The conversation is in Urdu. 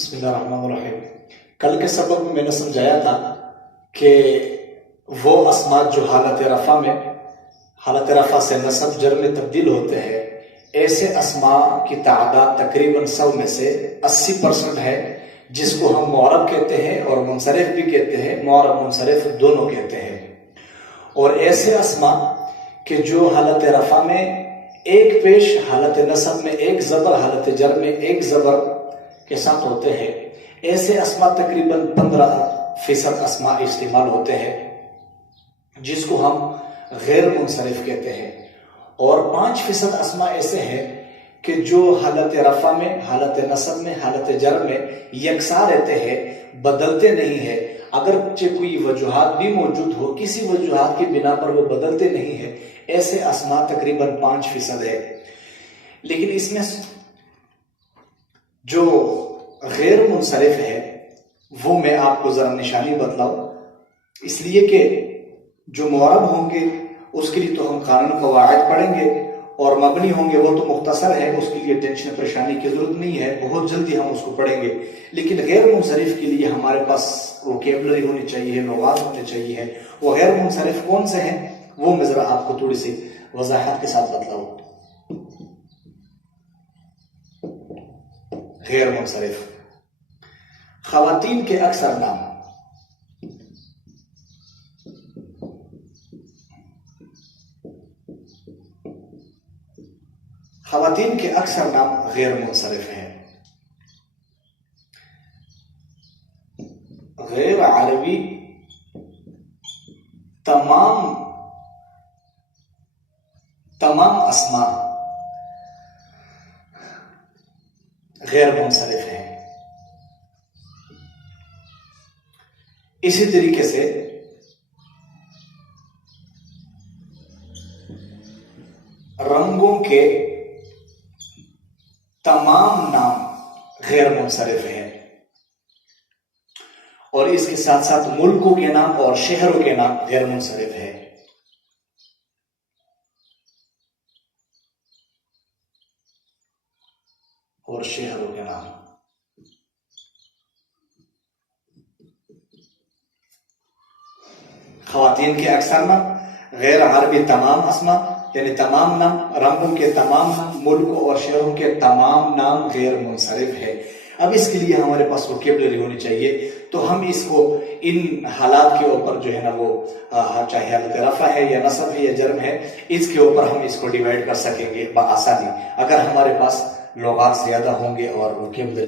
بسم اللہ الرحمن الرحیم۔ کل کے سبق میں نے سمجھایا تھا کہ وہ اسماء جو حالت رفع سے نصب جر میں تبدیل ہوتے ہیں، ایسے اسماء کی تعداد تقریباً 100 میں سے 80% ہے، جس کو ہم معرب کہتے ہیں اور منصرف بھی کہتے ہیں، معرب منصرف دونوں کہتے ہیں۔ اور ایسے اسماء کہ جو حالت رفع میں ایک پیش، حالت نصب میں ایک زبر، حالت جر میں ایک زبر کے ساتھ ہوتے ہیں، ایسے اسماء تقریباً 15% اسماء استعمال ہوتے ہیں، جس کو ہم غیر منصرف کہتے ہیں۔ اور 5% اسماء ایسے ہیں کہ جو حالت رفع میں، حالت نصب میں، حالت جر میں یکساں رہتے ہیں، بدلتے نہیں ہیں، اگرچہ کوئی وجوہات بھی موجود ہو، کسی وجوہات کی بنا پر وہ بدلتے نہیں ہیں، ایسے اسماء تقریباً 5% ہے۔ لیکن اس میں جو غیر منصرف ہے وہ میں آپ کو ذرا نشانی بتلاؤں، اس لیے کہ جو معرب ہوں گے اس کے لیے تو ہم قانون قواعد پڑھیں گے، اور مبنی ہوں گے وہ تو مختصر ہے، اس کے لیے ٹینشن پریشانی کی ضرورت نہیں ہے، بہت جلدی ہم اس کو پڑھیں گے۔ لیکن غیر منصرف کے لیے ہمارے پاس ووکیبلری ہونی چاہیے، لغات ہونے چاہیے۔ وہ غیر منصرف کون سے ہیں وہ میں ذرا آپ کو تھوڑی سی وضاحت کے ساتھ بتلاؤں۔ غیر منصرف خواتین کے اکثر نام، خواتین کے اکثر نام غیر منصرف ہیں۔ غیر عربی تمام اسماء غیر منصرف ہیں۔ اسی طریقے سے رنگوں کے تمام نام غیر منصرف ہیں، اور اس کے ساتھ ساتھ ملکوں کے نام اور شہروں کے نام غیر منصرف ہیں۔ اور شہروں کے نام خواتین کے اکثر نام، غیر عربی تمام اسماء یعنی تمام نام، رنگوں کے تمام نام، ملکوں اور شہروں کے تمام نام غیر منصرف ہے۔ اب اس کے لیے ہمارے پاس ووکیبلری ہونی چاہیے، تو ہم اس کو ان حالات کے اوپر جو ہے نا وہ چاہے حالت رفع ہے یا نصب ہے یا جرم ہے، اس کے اوپر ہم اس کو ڈیوائیڈ کر سکیں گے بآسانی، اگر ہمارے پاس لغات زیادہ ہوں گے اور ووکیبلری